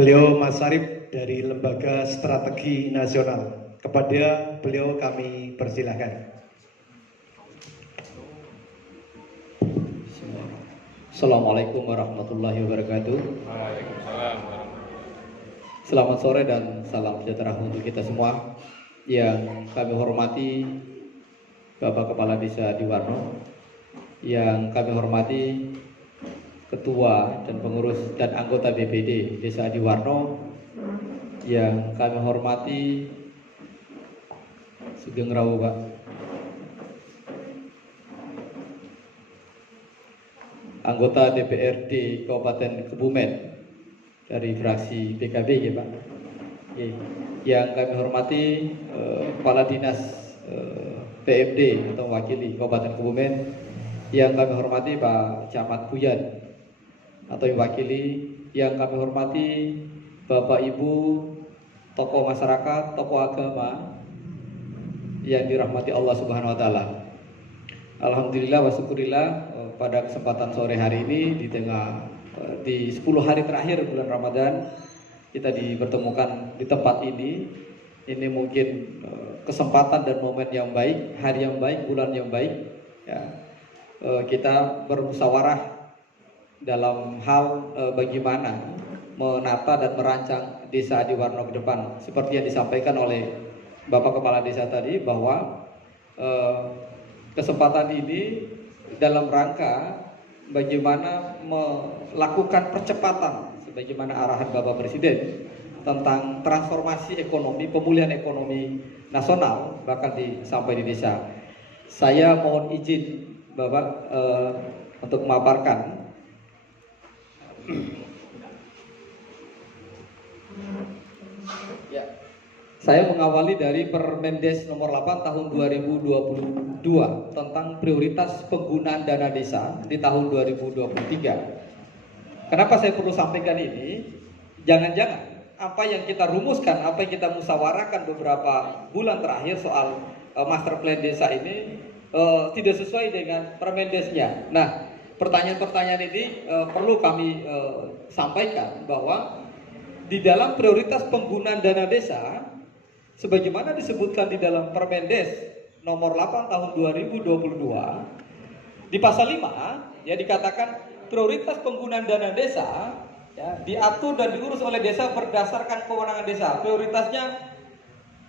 Beliau Mas Sarip dari Lembaga Strategi Nasional. Kepada beliau kami persilahkan. Assalamualaikum warahmatullahi wabarakatuh. Waalaikumsalam. Selamat sore dan salam sejahtera untuk kita semua. Yang kami hormati Bapak Kepala Desa Adiwarno, yang kami hormati Ketua dan pengurus dan anggota BPD Desa Adiwarno, yang kami hormati Sugeng Rawu Pak, anggota DPRD Kabupaten Kebumen dari fraksi PKB ya Pak. Yang kami hormati Kepala Dinas PMD atau wakili Kabupaten Kebumen, yang kami hormati Pak Camat Buyan atau wakili, yang kami hormati Bapak Ibu tokoh masyarakat, tokoh agama yang dirahmati Allah Subhanahu wa taala. Alhamdulillah wa syukurillah, pada kesempatan sore hari ini di 10 hari terakhir bulan Ramadan kita dipertemukan di tempat ini. Ini mungkin kesempatan dan momen yang baik, hari yang baik, bulan yang baik ya. Kita bermusyawarah dalam hal bagaimana menata dan merancang Desa Adiwarno ke depan. Seperti yang disampaikan oleh Bapak Kepala Desa tadi, bahwa kesempatan ini dalam rangka bagaimana melakukan percepatan sebagaimana arahan Bapak Presiden tentang transformasi ekonomi, pemulihan ekonomi nasional, bahkan sampai di desa. Saya mohon izin Bapak untuk memaparkan ya. Saya mengawali dari Permendes nomor 8 tahun 2022 tentang prioritas penggunaan dana desa di tahun 2023. Kenapa saya perlu sampaikan ini? Jangan-jangan apa yang kita rumuskan, apa yang kita musyawarahkan beberapa bulan terakhir soal master plan desa ini tidak sesuai dengan Permendesnya. Nah, pertanyaan-pertanyaan ini perlu kami sampaikan bahwa di dalam prioritas penggunaan dana desa, sebagaimana disebutkan di dalam Permendes nomor 8 tahun 2022 di pasal 5 ya, dikatakan prioritas penggunaan dana desa ya, diatur dan diurus oleh desa berdasarkan kewenangan desa. Prioritasnya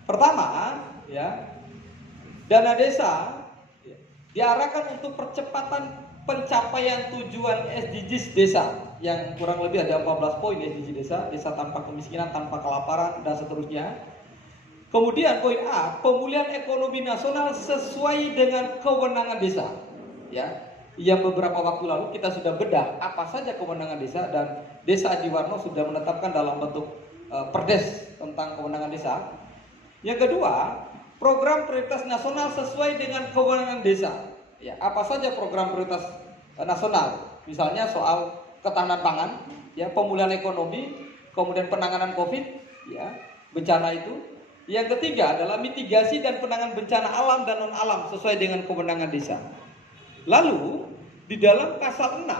pertama ya, dana desa ya, diarahkan untuk percepatan pencapaian tujuan SDGs desa, yang kurang lebih ada 14 poin SDGs desa, desa tanpa kemiskinan, tanpa kelaparan dan seterusnya. Kemudian poin A, pemulihan ekonomi nasional sesuai dengan kewenangan desa. Ya, yang beberapa waktu lalu kita sudah bedah apa saja kewenangan desa, dan Desa Adiwarno sudah menetapkan dalam bentuk perdes tentang kewenangan desa. Yang kedua, program prioritas nasional sesuai dengan kewenangan desa. Ya, apa saja program prioritas nasional? Misalnya soal ketahanan pangan, ya, pemulihan ekonomi, kemudian penanganan COVID, ya, bencana itu. Yang ketiga adalah mitigasi dan penanganan bencana alam dan non alam sesuai dengan kewenangan desa. Lalu di dalam pasal 6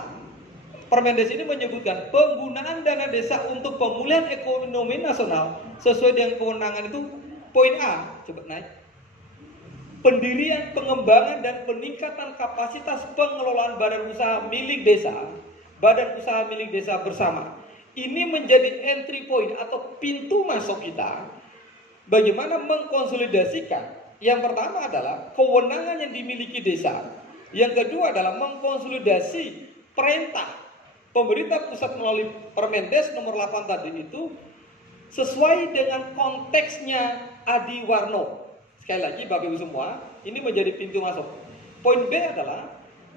Permendes ini menyebutkan penggunaan dana desa untuk pemulihan ekonomi nasional sesuai dengan kewenangan itu. Poin A, coba naik. Pendirian, pengembangan dan peningkatan kapasitas pengelolaan badan usaha milik desa, badan usaha milik desa bersama. Ini menjadi entry point atau pintu masuk kita bagaimana mengkonsolidasikan. Yang pertama adalah kewenangan yang dimiliki desa. Yang kedua adalah mengkonsolidasi perintah pemerintah pusat melalui Permendes nomor 8 tadi itu sesuai dengan konteksnya Adiwarno. Sekali lagi Bapak Ibu semua, ini menjadi pintu masuk. Poin B adalah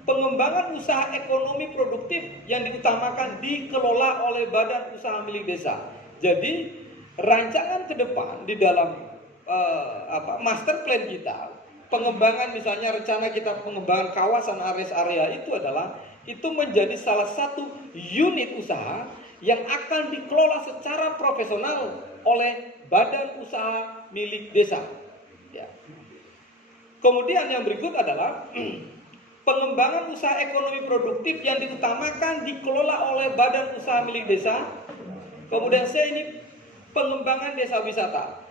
pengembangan usaha ekonomi produktif yang diutamakan dikelola oleh badan usaha milik desa. Jadi rancangan ke depan di dalam master plan kita, pengembangan misalnya rencana kita pengembangan kawasan area itu menjadi salah satu unit usaha yang akan dikelola secara profesional oleh badan usaha milik desa. Ya. Kemudian yang berikut adalah pengembangan usaha ekonomi produktif yang diutamakan dikelola oleh badan usaha milik desa. Kemudian C ini pengembangan desa wisata.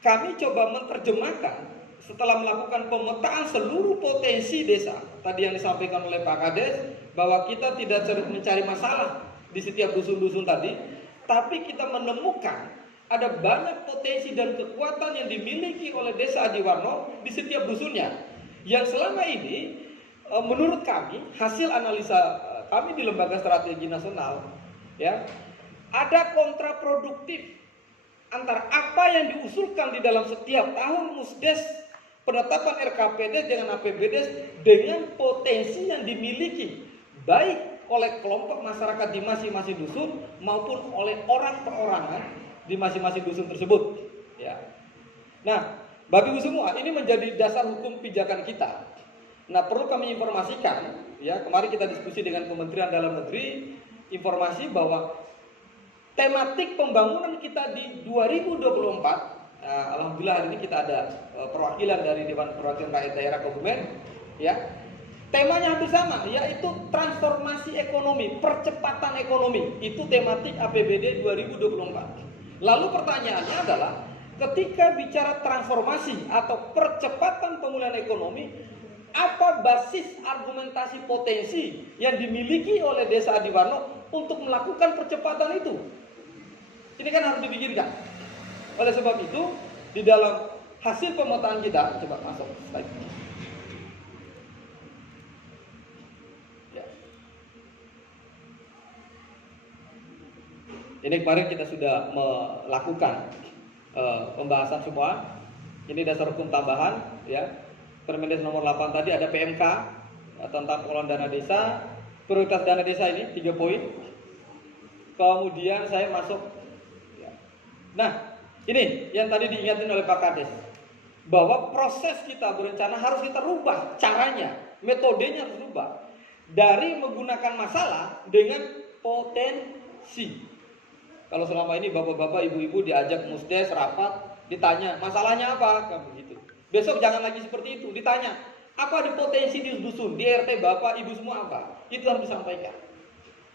Kami coba menerjemahkan setelah melakukan pemetaan seluruh potensi desa. Tadi yang disampaikan oleh Pak Kades, bahwa kita tidak mencari masalah di setiap dusun-dusun tadi, tapi kita menemukan ada banyak potensi dan kekuatan yang dimiliki oleh Desa Adiwarno di setiap dusunnya. Yang selama ini menurut kami, hasil analisa kami di Lembaga Strategi Nasional, ya, ada kontraproduktif antara apa yang diusulkan di dalam setiap tahun Musdes, penetapan RKPD dengan APBD dengan potensi yang dimiliki baik oleh kelompok masyarakat di masing-masing dusun maupun oleh orang perorangan di masing-masing dusun tersebut. Ya. Nah, Bapak Ibu semua, ini menjadi dasar hukum pijakan kita. Nah, perlu kami informasikan, ya, kemarin kita diskusi dengan Kementerian Dalam Negeri, informasi bahwa tematik pembangunan kita di 2024, alhamdulillah hari ini kita ada perwakilan dari Dewan Perwakilan Rakyat Daerah Kebumen, ya. Temanya hampir sama, yaitu transformasi ekonomi, percepatan ekonomi. Itu tematik APBD 2024. Lalu pertanyaannya adalah, ketika bicara transformasi atau percepatan pemulihan ekonomi, apa basis argumentasi potensi yang dimiliki oleh Desa Adiwarno untuk melakukan percepatan itu? Ini kan harus dipikirkan. Oleh sebab itu, di dalam hasil pemetaan kita, coba masuk slide. Ya. Ini kemarin kita sudah melakukan pembahasan semua. Ini dasar hukum tambahan, ya. Permendes nomor 8 tadi ada PMK tentang pengelolaan dana desa, prioritas dana desa ini 3 poin. Kemudian saya masuk. Ya. Nah, ini yang tadi diingatin oleh Pak Kades, bahwa proses kita berencana harus kita rubah caranya, metodenya harus rubah dari menggunakan masalah dengan potensi. Kalau selama ini bapak-bapak, ibu-ibu diajak Musdes rapat, ditanya masalahnya apa, kan begitu. Besok jangan lagi seperti itu, ditanya apa di potensi di dusun, di RT bapak, ibu semua apa, itu harus disampaikan.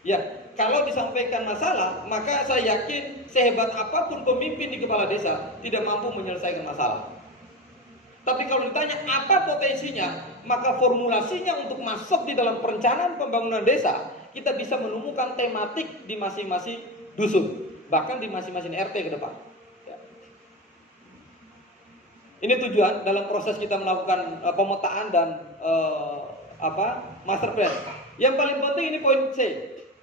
Ya, kalau disampaikan masalah, maka saya yakin sehebat apapun pemimpin di kepala desa tidak mampu menyelesaikan masalah. Tapi kalau ditanya apa potensinya, maka formulasinya untuk masuk di dalam perencanaan pembangunan desa, kita bisa menemukan tematik di masing-masing dusun, bahkan di masing-masing RT ke depan. Ya. Ini tujuan dalam proses kita melakukan pemetaan dan master plan. Yang paling penting ini poin C,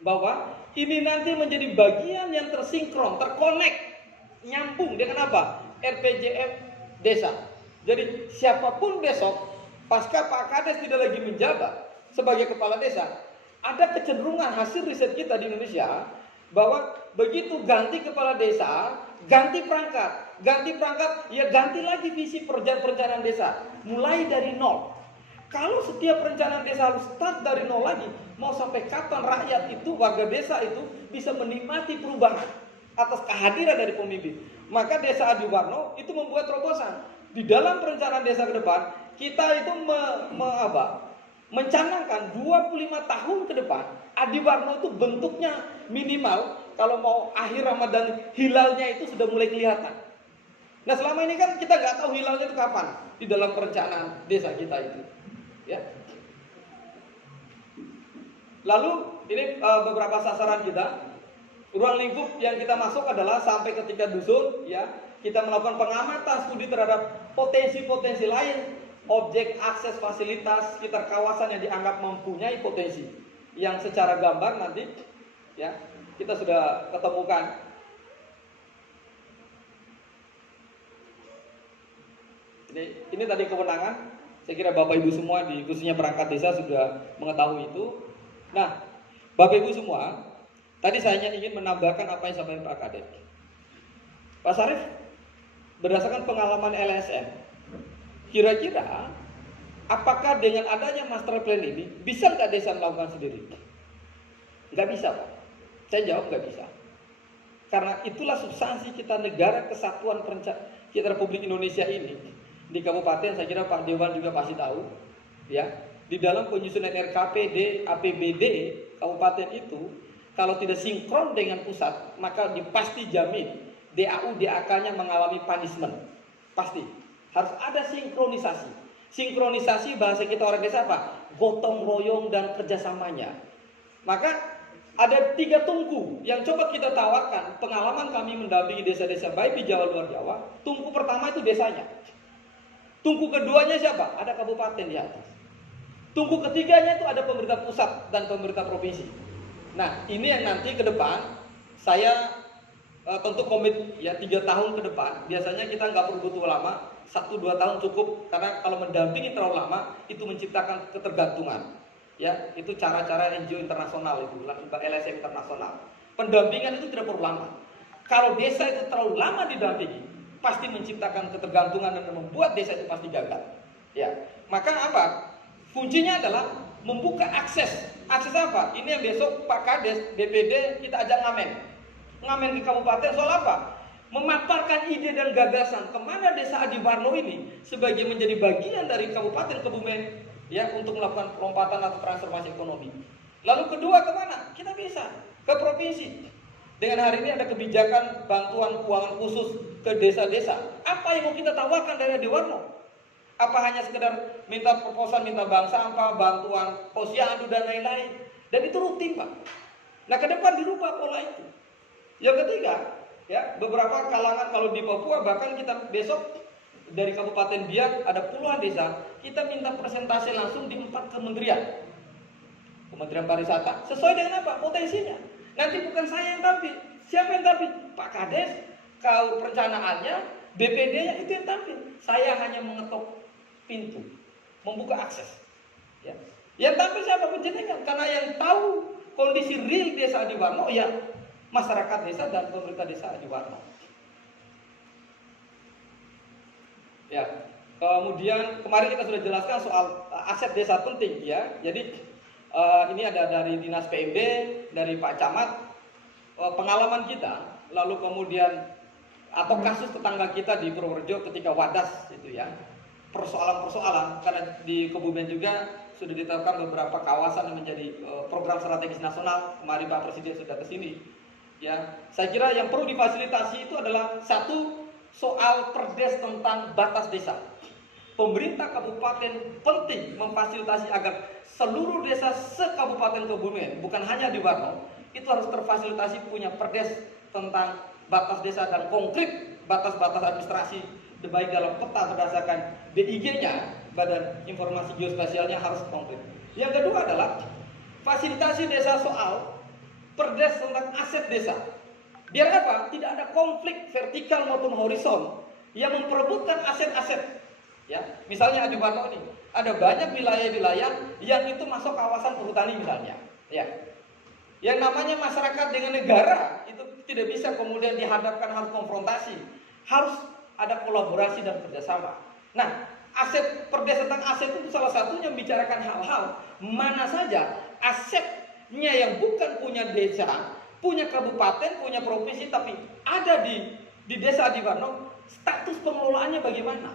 bahwa ini nanti menjadi bagian yang tersinkron, terkonek, nyambung dengan apa? RPJM desa. Jadi siapapun besok pasca Pak Kades tidak lagi menjabat sebagai kepala desa, ada kecenderungan hasil riset kita di Indonesia bahwa begitu ganti kepala desa, ganti perangkat, ya ganti lagi visi perencanaan desa, mulai dari nol. Kalau setiap perencanaan desa harus start dari nol lagi, mau sampai kapan rakyat itu, warga desa itu bisa menikmati perubahan atas kehadiran dari pemimpin? Maka Desa Adiwarno itu membuat terobosan. Di dalam perencanaan desa ke depan, kita itu mencanangkan 25 tahun ke depan, Adiwarno itu bentuknya minimal, kalau mau akhir Ramadan, hilalnya itu sudah mulai kelihatan. Nah selama ini kan kita nggak tahu hilalnya itu kapan di dalam perencanaan desa kita itu. Ya. Lalu ini beberapa sasaran kita. Ruang lingkup yang kita masuk adalah sampai ke tingkat dusun, ya. Kita melakukan pengamatan studi terhadap potensi-potensi lain, objek akses fasilitas sekitar kawasan yang dianggap mempunyai potensi. Yang secara gambar nanti, ya, kita sudah ketemukan. Ini tadi kewenangan. Saya kira Bapak Ibu semua di khususnya perangkat desa sudah mengetahui itu. Nah, Bapak Ibu semua, tadi saya hanya ingin menambahkan apa yang disampaikan Pak Kades. Pak Sarif, berdasarkan pengalaman LSM, kira-kira apakah dengan adanya master plan ini bisa nggak desa melakukan sendiri? Nggak bisa, Pak. Saya jawab nggak bisa. Karena itulah substansi kita negara kesatuan kita Republik Indonesia ini. Di kabupaten, saya kira Pak Dewan juga pasti tahu, ya. Di dalam penyusunan RKPD, APBD kabupaten itu kalau tidak sinkron dengan pusat, maka dipasti jamin DAU DAK-nya mengalami punishment. Pasti. Harus ada sinkronisasi. Sinkronisasi bahasa kita orang desa apa? Gotong royong dan kerjasamanya. Maka ada 3 tungku yang coba kita tawarkan. Pengalaman kami mendampingi desa-desa baik di Jawa luar Jawa. Tungku pertama itu desanya. Tungku keduanya siapa? Ada kabupaten di atas. Tungku ketiganya itu ada pemerintah pusat dan pemerintah provinsi. Nah, ini yang nanti ke depan saya tentu komit ya 3 tahun ke depan. Biasanya kita nggak perlu butuh lama, 1-2 tahun cukup, karena kalau mendampingi terlalu lama itu menciptakan ketergantungan. Ya, itu cara-cara NGO internasional itu, LSM internasional. Pendampingan itu tidak perlu lama. Kalau desa itu terlalu lama didampingi, pasti menciptakan ketergantungan dan membuat desa itu pasti gagal. Ya, maka apa? Kuncinya adalah membuka akses. Akses apa? Ini yang besok Pak Kades, BPD kita ajak ngamen. Ngamen di kabupaten soal apa? Memaparkan ide dan gagasan kemana desa Adiwarno ini sebagai menjadi bagian dari Kabupaten Kebumen ya untuk melakukan pelompatan atau transformasi ekonomi. Lalu kedua kemana? Kita bisa ke provinsi. Dengan hari ini ada kebijakan bantuan keuangan khusus ke desa-desa. Apa yang mau kita tawarkan dari Adiwarno? Apa hanya sekedar minta proposal, minta bank sampah, bantuan posyandu dan lain-lain? Dan itu rutin, Pak. Nah, ke depan dirubah pola itu. Yang ketiga, ya, beberapa kalangan kalau di Papua bahkan kita besok dari Kabupaten Biak ada puluhan desa, kita minta presentasi langsung di 4 kementerian. Kementerian Pariwisata, sesuai dengan apa? Potensinya. Nanti bukan saya yang tampil. Siapa yang tampil? Pak Kades, kau perencanaannya, BPD-nya itu yang tampil. Saya hanya mengetok pintu, membuka akses. Ya. Yang tampil siapa? Penjenengan. Karena yang tahu kondisi real desa Adiwarno, ya masyarakat desa dan pemerintah desa Adiwarno. Ya, kemudian kemarin kita sudah jelaskan soal aset desa penting ya. Jadi ini ada dari Dinas PMB, dari Pak Camat, pengalaman kita, lalu kemudian atau kasus tetangga kita di Purworejo ketika Wadas itu ya. Persoalan-persoalan karena di Kebumen juga sudah ditetapkan beberapa kawasan yang menjadi program strategis nasional. Kemarin Pak Presiden sudah ke sini. Ya, saya kira yang perlu difasilitasi itu adalah satu soal perdes tentang batas desa. Pemerintah kabupaten penting memfasilitasi agar seluruh desa se-Kabupaten Kebumen, bukan hanya di Warno, itu harus terfasilitasi punya perdes tentang batas desa dan konkret batas-batas administrasi, baik dalam peta berdasarkan BIG-nya, Badan Informasi Geospasialnya harus konkret. Yang kedua adalah fasilitasi desa soal perdes tentang aset desa. Biar apa? Tidak ada konflik vertikal maupun horizon yang memperebutkan aset-aset. Ya, misalnya Adiwarno ini ada banyak wilayah-wilayah yang itu masuk kawasan perhutani misalnya. Ya, yang namanya masyarakat dengan negara itu tidak bisa kemudian dihadapkan harus konfrontasi, harus ada kolaborasi dan kerjasama. Nah, aset perdes tentang aset itu salah satunya membicarakan hal-hal mana saja asetnya yang bukan punya desa, punya kabupaten, punya provinsi, tapi ada di desa Adiwarno, status pengelolaannya bagaimana?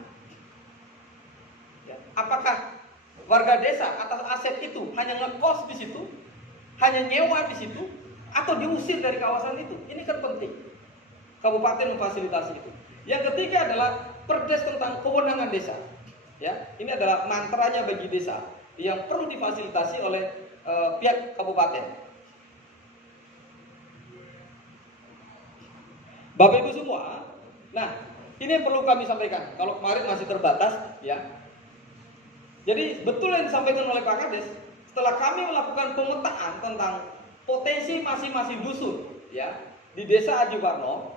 Ya, apakah warga desa atas aset itu hanya ngekos di situ, hanya nyewa di situ, atau diusir dari kawasan itu? Ini kan penting. Kabupaten memfasilitasi itu. Yang ketiga adalah perdes tentang kewenangan desa. Ya, ini adalah mantranya bagi desa yang perlu difasilitasi oleh pihak kabupaten. Bapak Ibu semua, nah ini yang perlu kami sampaikan. Kalau kemarin masih terbatas, ya. Jadi betul yang disampaikan oleh Pak Kades. Setelah kami melakukan pemetaan tentang potensi masing-masing dusun, ya, di desa Adiwarno,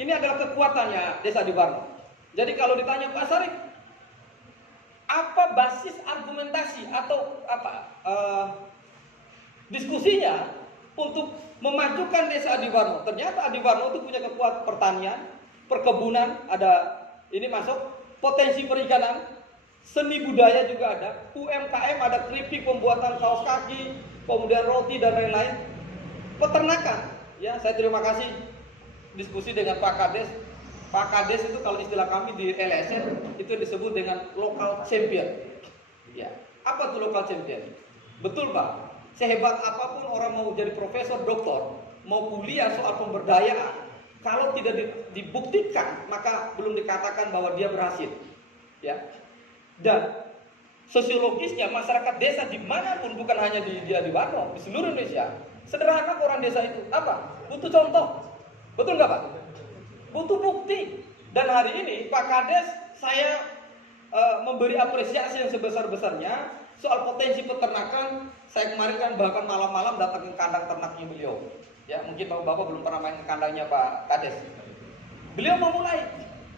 ini adalah kekuatannya desa Adiwarno. Jadi kalau ditanya Pak Sarif, apa basis argumentasi atau apa diskusinya untuk memajukan desa Adiwarno? Ternyata Adiwarno itu punya kekuatan pertanian, perkebunan, ada ini masuk potensi perikanan, seni budaya juga ada, UMKM ada keripik, pembuatan kaos kaki, kemudian roti dan lain-lain, peternakan. Ya, saya terima kasih diskusi dengan Pak Kades. Pak Kades itu kalau istilah kami di LSM itu disebut dengan local champion. Ya, apa tuh local champion? Betul Pak. sehebat apapun orang mau jadi profesor, doktor, mau kuliah soal pemberdayaan, kalau tidak dibuktikan, maka belum dikatakan bahwa dia berhasil. Ya. Dan sosiologisnya masyarakat desa dimanapun, bukan hanya di Adiwarno, di seluruh Indonesia, sederhana orang desa itu apa? Butuh contoh, betul nggak Pak? Butuh bukti. Dan hari ini Pak Kades, saya memberi apresiasi yang sebesar-besarnya soal potensi peternakan. Saya kemarin kan bahkan malam-malam datang ke kandang ternaknya beliau. Ya, mungkin Bapak belum pernah main ke kandangnya Pak Kades. Beliau memulai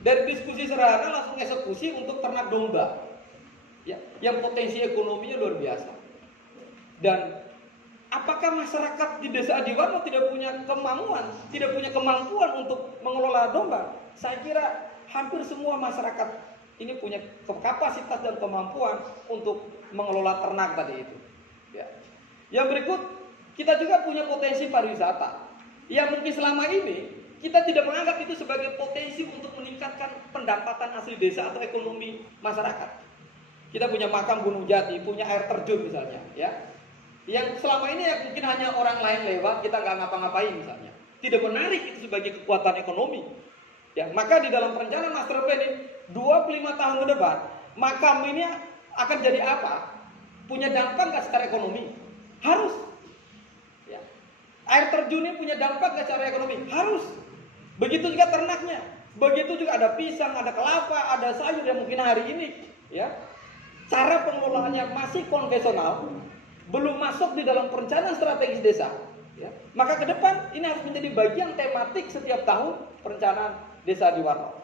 dari diskusi sederhana langsung eksekusi untuk ternak domba. Ya, yang potensi ekonominya luar biasa. Dan apakah masyarakat di Desa Adiwarno tidak punya kemampuan untuk mengelola domba? Saya kira hampir semua masyarakat ini punya kapasitas dan kemampuan untuk mengelola ternak tadi itu. Ya. Yang berikut, kita juga punya potensi pariwisata. Yang mungkin selama ini kita tidak menganggap itu sebagai potensi untuk meningkatkan pendapatan asli desa atau ekonomi masyarakat. Kita punya makam Gunung Jati, punya air terjun misalnya, ya. Yang selama ini ya mungkin hanya orang lain lewat, kita nggak ngapa-ngapain misalnya. Tidak menarik itu sebagai kekuatan ekonomi. Ya, maka di dalam perencanaan master plan ini 25 tahun ke depan, makam ini akan jadi apa? Punya dampak nggak secara ekonomi? Harus. Ya. Air terjun ini punya dampak nggak secara ekonomi? Harus. Begitu juga ternaknya. Begitu juga ada pisang, ada kelapa, ada sayur yang mungkin hari ini, ya. Cara pengelolaannya masih konvensional, belum masuk di dalam perencanaan strategis desa. Ya. Maka ke depan ini harus menjadi bagian tematik setiap tahun perencanaan Desa Adiwarno.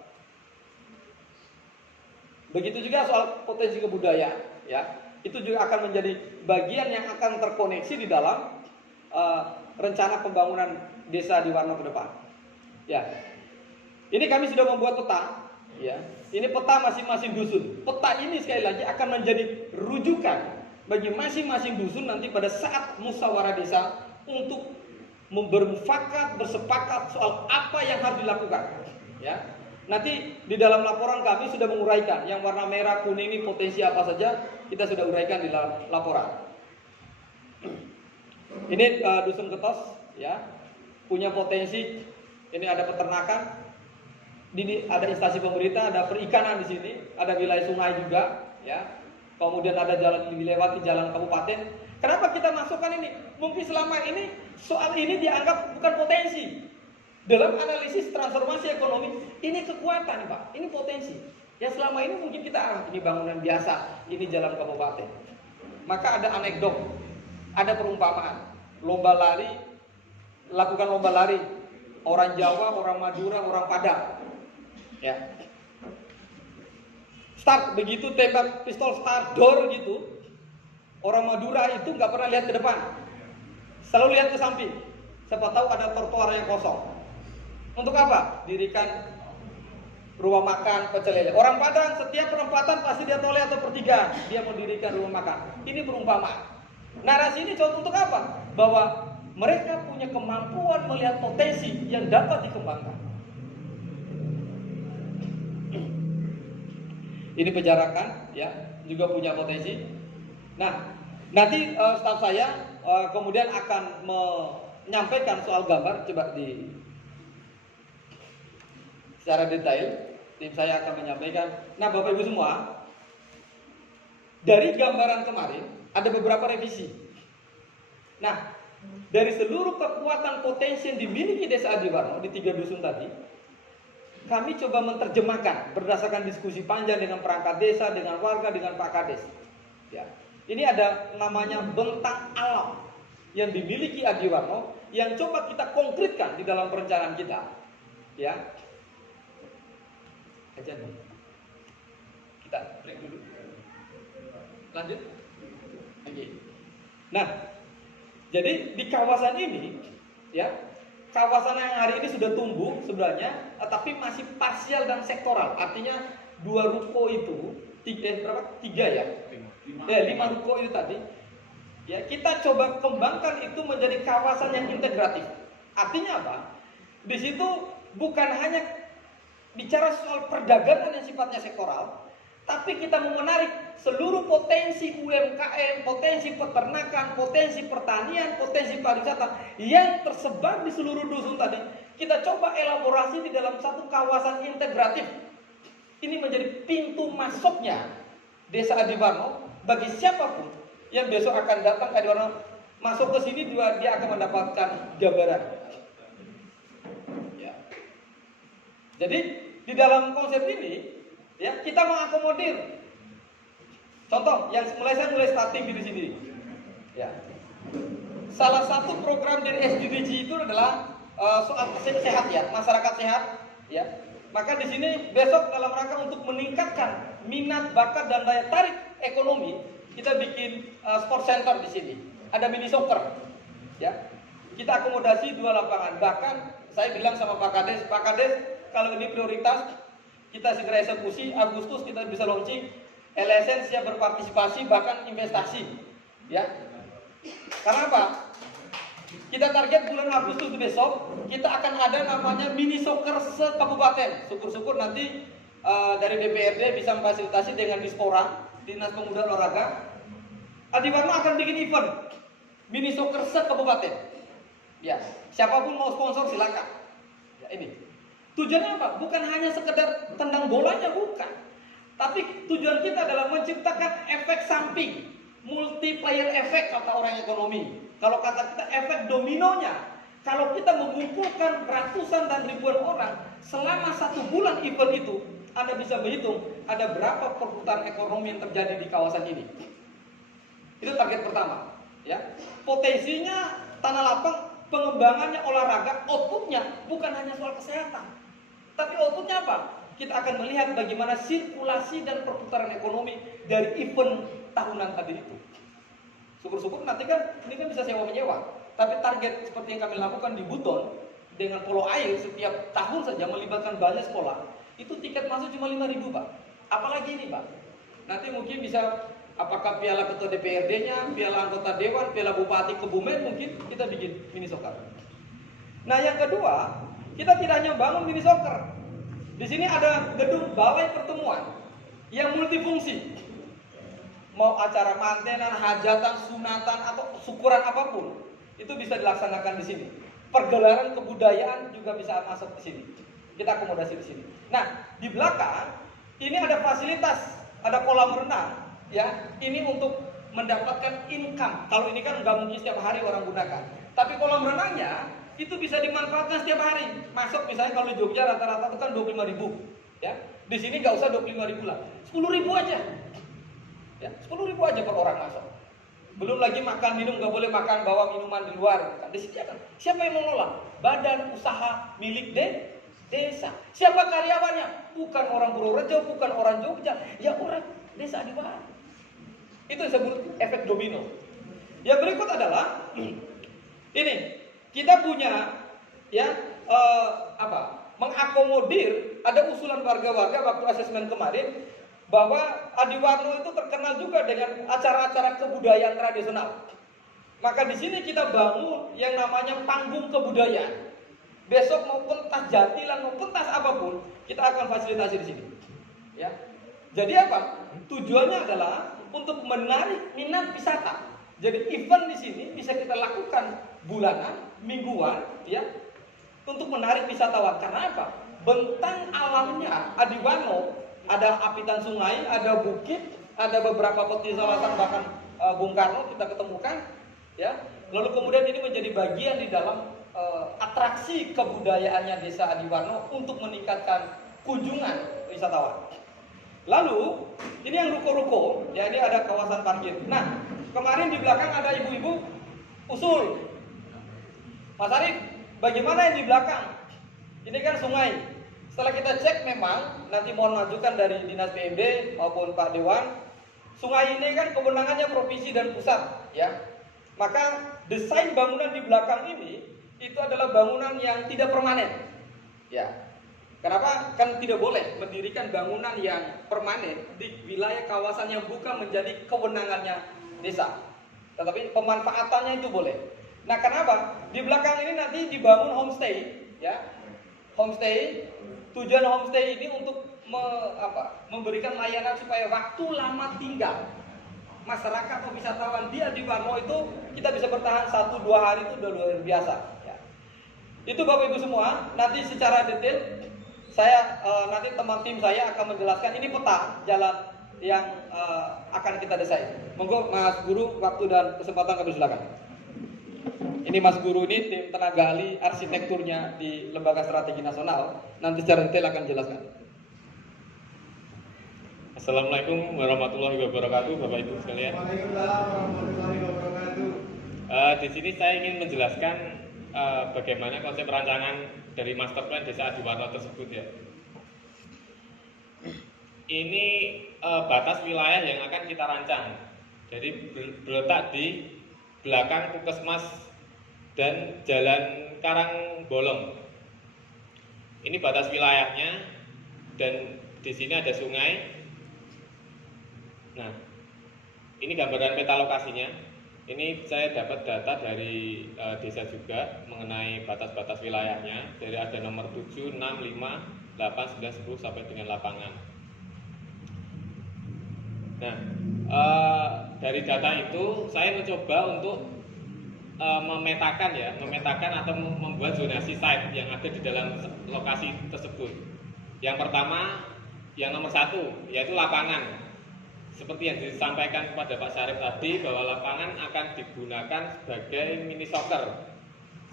Begitu juga soal potensi kebudayaan, ya. Itu juga akan menjadi bagian yang akan terkoneksi di dalam rencana pembangunan Desa Adiwarno ke depan. Ya. Ini kami sudah membuat peta, ya. Ini peta masing-masing dusun. Peta ini sekali lagi akan menjadi rujukan bagi masing-masing dusun nanti pada saat musyawarah desa untuk bermufakat, bersepakat soal apa yang harus dilakukan. Ya, nanti di dalam laporan kami sudah menguraikan yang warna merah, kuning ini potensi apa saja kita sudah uraikan di dalam laporan. Ini dusun Ketos, ya, punya potensi. Ini ada peternakan. Ini ada instansi pemerintah, ada perikanan di sini, ada wilayah sungai juga, ya. Kemudian ada jalan dilewati jalan kabupaten. Kenapa kita masukkan ini? Mungkin selama ini soal ini dianggap bukan potensi. Dalam analisis transformasi ekonomi, ini kekuatan, Pak. Ini potensi. Yang selama ini mungkin kita ini bangunan biasa, ini jalan kabupaten. Maka ada anekdot, ada perumpamaan. Lomba lari, lakukan lomba lari. Orang Jawa, orang Madura, orang Padang. Ya. Start begitu tembak pistol start door gitu. Orang Madura itu nggak pernah lihat ke depan, selalu lihat ke samping. Siapa tahu ada trotoar yang kosong. Untuk apa? Dirikan rumah makan pecel lele. Orang Padang setiap perempatan pasti dia toleh atau pertigaan, dia mendirikan rumah makan. Ini perumpamaan. Narasi ini contoh untuk apa? Bahwa mereka punya kemampuan melihat potensi yang dapat dikembangkan. Ini penjarakan, ya, juga punya potensi. Nah, nanti staf saya kemudian akan menyampaikan soal gambar, coba secara detail. Tim saya akan menyampaikan. Nah, Bapak Ibu semua, dari gambaran kemarin ada beberapa revisi. Nah, dari seluruh kekuatan potensi yang dimiliki Desa Adiwarno di 3 dusun tadi, kami coba menerjemahkan berdasarkan diskusi panjang dengan perangkat desa, dengan warga, dengan Pak Kades. Ya. Ini ada namanya bentang alam yang dimiliki Adiwarno yang coba kita konkretkan di dalam perencanaan kita. Ya. Kita break dulu. Lanjut. Oke. Nah, jadi di kawasan ini, ya, kawasan yang hari ini sudah tumbuh sebenarnya, tapi masih parsial dan sektoral. Artinya 2 ruko itu, 5 ruko itu tadi, ya kita coba kembangkan itu menjadi kawasan yang integratif. Artinya apa? Di situ bukan hanya bicara soal perdagangan yang sifatnya sektoral, Tapi kita mau menarik seluruh potensi UMKM, potensi peternakan, potensi pertanian, potensi pariwisata yang tersebar di seluruh dusun tadi. Kita coba elaborasi di dalam satu kawasan integratif. Ini menjadi pintu masuknya Desa Adiwarno bagi siapapun yang besok akan datang ke Adiwarno, masuk ke sini dia akan mendapatkan gambaran. Ya. Jadi di dalam konsep ini, ya, kita mengakomodir. Contoh, saya mulai starting di sini. Ya. Salah satu program dari SDG itu adalah soal sehat ya, masyarakat sehat. Ya. Maka di sini besok dalam rangka untuk meningkatkan minat, bakat dan daya tarik ekonomi, kita bikin sport center di sini. Ada mini soccer. Ya. Kita akomodasi 2 lapangan. Bahkan saya bilang sama Pak Kades, kalau ini prioritas, kita segera eksekusi, Agustus kita bisa launching, LSN siap berpartisipasi bahkan investasi. Ya. Karena apa? Kita target bulan Agustus besok kita akan ada namanya mini soccer se-kabupaten. Syukur-syukur nanti dari DPRD bisa memfasilitasi dengan Dispora, Dinas Pemuda Olahraga. Adiwarno akan bikin event mini soccer se-kabupaten. Ya, siapapun mau sponsor silakan. Ya, ini. Tujuannya apa? Bukan hanya sekedar tendang bolanya, bukan. Tapi tujuan kita adalah menciptakan efek samping, multiplier efek kata orang ekonomi. Kalau kata kita efek dominonya. Kalau kita mengumpulkan ratusan dan ribuan orang selama 1 bulan event itu, Anda bisa berhitung ada berapa perputaran ekonomi yang terjadi di kawasan ini. Itu target pertama. Ya, potensinya tanah lapang, pengembangannya olahraga, outputnya bukan hanya soal kesehatan. Tapi outputnya apa? Kita akan melihat bagaimana sirkulasi dan perputaran ekonomi dari event tahunan tadi itu. Syukur-syukur nanti kan ini kan bisa sewa-menyewa. Tapi target seperti yang kami lakukan di Buton dengan polo air setiap tahun saja melibatkan banyak sekolah, itu tiket masuk cuma 5.000 Pak. Apalagi ini Pak. Nanti mungkin bisa apakah piala ketua DPRD-nya, piala anggota dewan, piala bupati Kebumen mungkin kita bikin mini soccer. Nah yang kedua, kita tidak hanya bangun mini soccer. Di sini ada gedung balai pertemuan yang multifungsi. Mau acara mantenan, hajatan, sunatan atau syukuran apapun, itu bisa dilaksanakan di sini. Pergelaran kebudayaan juga bisa masuk di sini. Kita akomodasi di sini. Nah, di belakang ini ada fasilitas, ada kolam renang, ya. Ini untuk mendapatkan income. Kalau ini kan nggak mungkin setiap hari orang gunakan. Tapi kolam renangnya itu bisa dimanfaatkan setiap hari. Masuk misalnya kalau di Jogja rata-rata itu kan 25.000, ya. Di sini nggak usah 25.000 lah, 10.000 aja. Ya, 10.000 aja per orang masuk. Belum lagi makan minum, nggak boleh makan bawa minuman di luar. Kan disediakan. Siapa yang mengelola? Badan usaha milik desa. Siapa karyawannya? Bukan orang Purworejo, bukan orang Jogja, ya orang Desa Adiwarno. Itu disebut efek domino. Yang berikut adalah ini. Kita punya ya mengakomodir, ada usulan warga-warga waktu asesmen kemarin bahwa Adiwarno itu terkenal juga dengan acara-acara kebudayaan tradisional. Maka di sini kita bangun yang namanya panggung kebudayaan. Besok mau pentas jatilan, mau pentas apapun, kita akan fasilitasi di sini. Ya. Jadi apa? Tujuannya adalah untuk menarik minat wisata. Jadi event di sini bisa kita lakukan bulanan, mingguan, ya, untuk menarik wisatawan. Karena apa? Bentang alamnya Adiwarno, ada apitan sungai, ada bukit, ada beberapa peti selatan bahkan Bung Karno kita ketemukan, ya. Lalu kemudian ini menjadi bagian di dalam atraksi kebudayaannya Desa Adiwarno untuk meningkatkan kunjungan wisatawan. Lalu ini yang ruko-ruko, ya, ini ada kawasan parkir. Nah, kemarin di belakang ada ibu-ibu usul, Mas Arief, bagaimana yang di belakang? Ini kan sungai. Setelah kita cek memang, nanti mohon majukan dari Dinas PMD maupun Pak Dewan, sungai ini kan kewenangannya provinsi dan pusat, ya. Maka desain bangunan di belakang ini itu adalah bangunan yang tidak permanen, ya. Kenapa? Kan tidak boleh mendirikan bangunan yang permanen di wilayah kawasan yang bukan menjadi kewenangannya desa. Tetapi pemanfaatannya itu boleh. Nah, kenapa? Di belakang ini nanti dibangun homestay, ya. Homestay, tujuan homestay ini untuk memberikan layanan supaya waktu lama tinggal masyarakat atau wisatawan dia di Warmo itu kita bisa bertahan 1-2 hari itu udah luar biasa. Ya. Itu Bapak Ibu semua, nanti secara detail saya nanti teman tim saya akan menjelaskan ini peta jalan yang akan kita desain. Monggo Mas Guru, waktu dan kesempatan kami silakan. Ini Mas Guru ini tim tenaga ahli arsitekturnya di Lembaga Strategi Nasional. Nanti secara detail akan dijelaskan. Assalamualaikum warahmatullahi wabarakatuh, Bapak Ibu sekalian. Waalaikumsalam warahmatullahi wabarakatuh. Di sini saya ingin menjelaskan bagaimana konsep rancangan dari master plan Desa Adiwarno tersebut ya. Ini batas wilayah yang akan kita rancang. Jadi berletak di belakang Puskesmas dan Jalan Karangbolong. Ini batas wilayahnya dan di sini ada sungai. Nah, ini gambaran peta lokasinya. Ini saya dapat data dari desa juga mengenai batas-batas wilayahnya. Dari ada nomor 7, 6, 5, 8, 9, 10 sampai dengan lapangan. Nah, dari data itu saya mencoba untuk memetakan atau membuat zonasi site yang ada di dalam lokasi tersebut. Yang pertama, yang nomor 1 yaitu lapangan. Seperti yang disampaikan kepada Pak Syarif tadi bahwa lapangan akan digunakan sebagai mini soccer.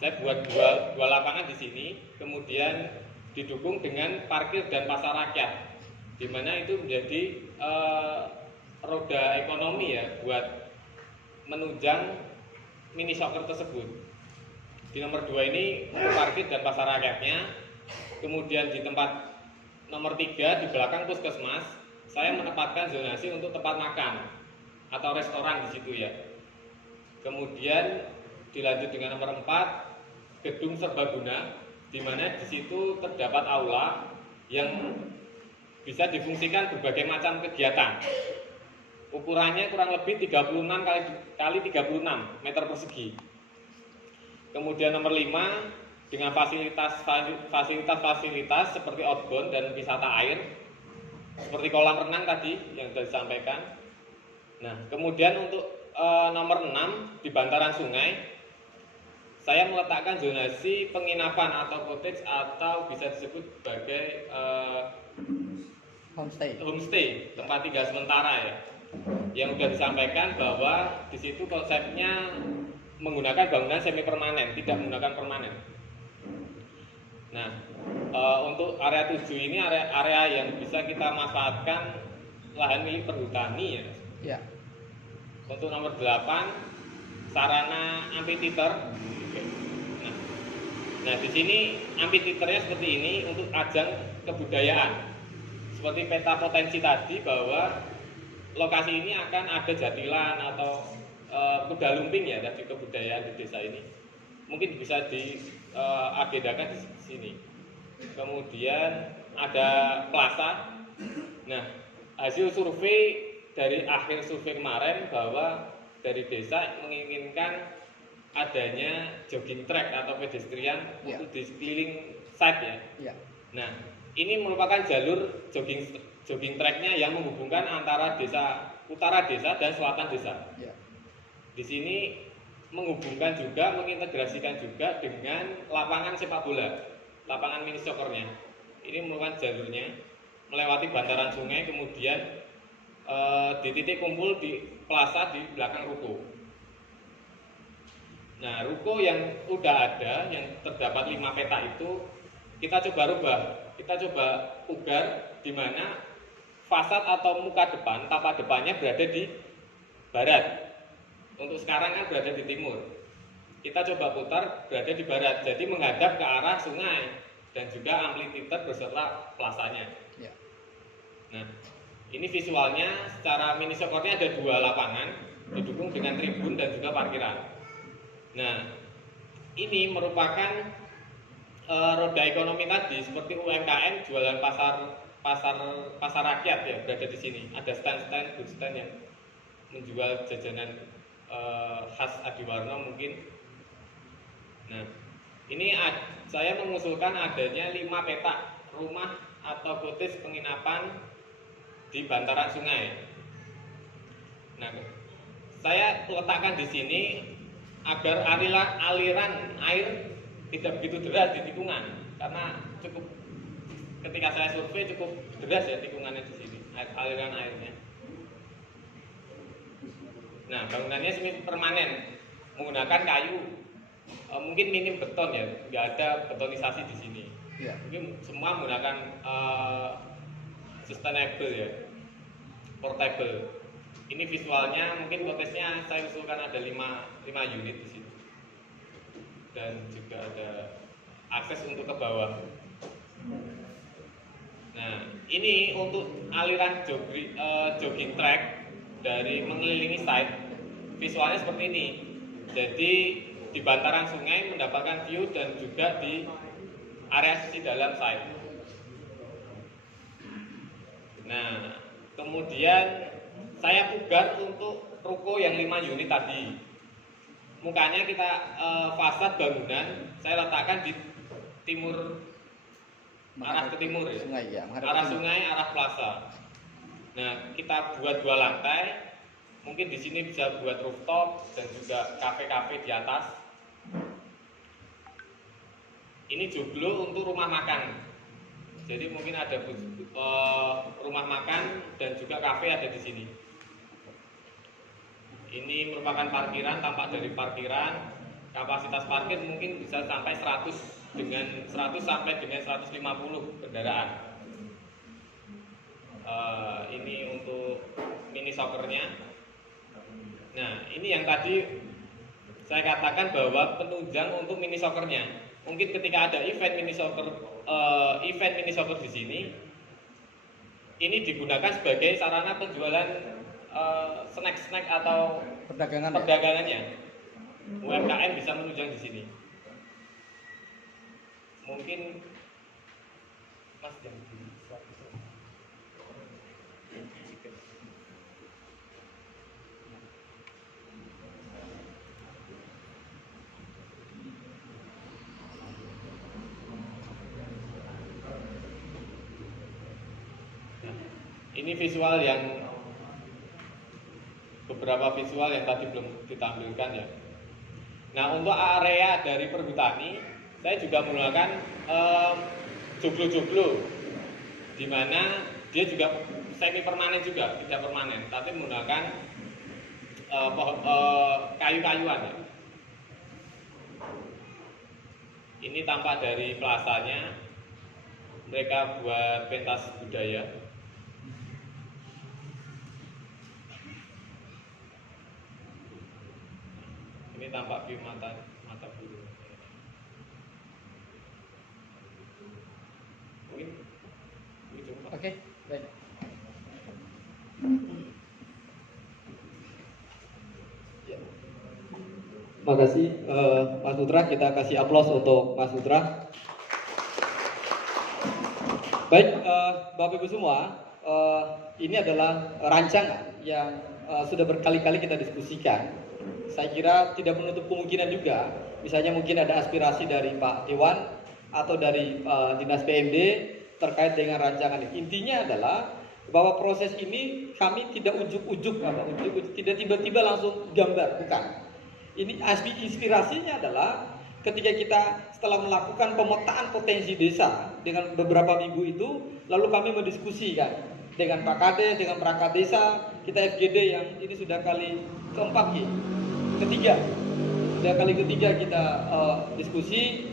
Saya buat dua lapangan di sini, kemudian didukung dengan parkir dan pasar rakyat, di mana itu menjadi roda ekonomi ya buat menunjang mini soccer tersebut. Di nomor 2 ini untuk parkir dan pasar rakyatnya. Kemudian di tempat nomor 3 di belakang Puskesmas saya menempatkan zonasi untuk tempat makan atau restoran di situ ya. Kemudian dilanjut dengan nomor 4 gedung serbaguna, di mana di situ terdapat aula yang bisa difungsikan berbagai macam kegiatan. Ukurannya kurang lebih 36 kali 36 meter persegi. Kemudian nomor 5 dengan fasilitas seperti outbound dan wisata air, seperti kolam renang tadi yang sudah disampaikan. Nah, kemudian untuk nomor 6 di bantaran sungai, saya meletakkan zonasi penginapan atau cottage atau bisa disebut sebagai homestay, tempat tinggal sementara ya. Yang sudah disampaikan bahwa di situ konsepnya menggunakan bangunan semi permanen, tidak menggunakan permanen. Nah, untuk area 7 ini area yang bisa kita manfaatkan lahan milik perhutani ya. Ya. Untuk nomor 8 sarana amphitheater. Nah, di sini amphitheaternya seperti ini untuk ajang kebudayaan. Seperti peta potensi tadi bahwa lokasi ini akan ada jatilan atau kuda lumping ya dari kebudayaan di desa ini. Mungkin bisa diagendakan di sini. Kemudian ada plaza. Nah, hasil survei dari akhir survei kemarin bahwa dari desa menginginkan adanya jogging track atau pedestrian untuk di sekeliling site ya. Nah, ini merupakan jalur jogging tracknya yang menghubungkan antara desa utara desa dan selatan desa. Di sini menghubungkan juga, mengintegrasikan juga dengan lapangan sepak bola, lapangan mini soccernya. Ini merupakan jalurnya melewati bantaran sungai, kemudian di titik kumpul di plaza di belakang ruko. Nah, ruko yang udah ada, yang terdapat 5 peta itu kita coba rubah, kita coba pugar, di mana fasad atau muka depan, tapak depannya berada di barat. Untuk sekarang kan berada di timur. Kita coba putar berada di barat, jadi menghadap ke arah sungai dan juga amphitheater beserta plasanya. Nah, ini visualnya secara mini soccernya ada 2 lapangan didukung dengan tribun dan juga parkiran. Nah, ini merupakan roda ekonomi tadi seperti UMKM jualan pasar rakyat ya berada di sini. Ada stand-stand, booth stand yang menjual jajanan khas Adiwarno mungkin. Nah, ini saya mengusulkan adanya 5 peta rumah atau cottage penginapan di bantaran sungai. Nah, saya letakkan di sini agar aliran air tidak begitu deras di tikungan, karena cukup ketika saya survei cukup deras ya tikungannya di sini, aliran airnya. Nah, bangunannya semi permanen menggunakan kayu, mungkin minim beton ya, nggak ada betonisasi di sini. Ya. Mungkin semua menggunakan sustainable ya, portable. Ini visualnya, mungkin cottage-nya saya usulkan ada 5 unit di sini, dan juga ada akses untuk ke bawah. Nah, ini untuk aliran jogging track dari mengelilingi site, visualnya seperti ini. Jadi di bantaran sungai mendapatkan view dan juga di area sisi dalam site. Nah, kemudian saya pugar untuk ruko yang 5 unit tadi. Mukanya kita fasad bangunan saya letakkan di timur, arah ke timur ya. Sungai ya, Arah sungai, arah plaza. Nah, kita buat 2 lantai. Mungkin di sini bisa buat rooftop dan juga kafe-kafe di atas. Ini joglo untuk rumah makan. Jadi mungkin ada rumah makan dan juga kafe ada di sini. Ini merupakan parkiran, tampak dari parkiran. Kapasitas parkir mungkin bisa sampai 100 sampai dengan 150 kendaraan. Ini untuk mini soccernya. Nah, ini yang tadi saya katakan bahwa penunjang untuk mini soccernya. Mungkin ketika ada event mini soccer di sini, ini digunakan sebagai sarana penjualan snack atau perdagangannya. UMKM bisa menunjang di sini. Mungkin Mas yang ini visual yang beberapa visual yang tadi belum ditampilkan ya. Nah, untuk area dari perhutani saya juga menggunakan joglo-joglo, di mana dia juga semi permanen juga, tidak permanen, tapi menggunakan kayu-kayuan ya. Ini tampak dari plasanya, mereka buat pentas budaya. Ini tampak view mata burung. Mungkin coba. Oke, baik. Ya. Makasih Mas Putra, kita kasih aplaus untuk Mas Putra. Baik, Bapak Ibu semua, ini adalah rancangan yang sudah berkali-kali kita diskusikan. Saya kira tidak menutup kemungkinan juga, misalnya mungkin ada aspirasi dari Pak Dewan atau dari Dinas PMD terkait dengan rancangan ini. Intinya adalah bahwa proses ini kami tidak ujuk-ujuk, tidak tiba-tiba langsung gambar, bukan. Ini inspirasinya adalah ketika kita setelah melakukan pemetaan potensi desa dengan beberapa minggu itu, lalu kami mendiskusikan dengan Pak Kades, dengan perangkat desa, kita FGD yang ini sudah kali keempat ya. Kali ketiga kita diskusi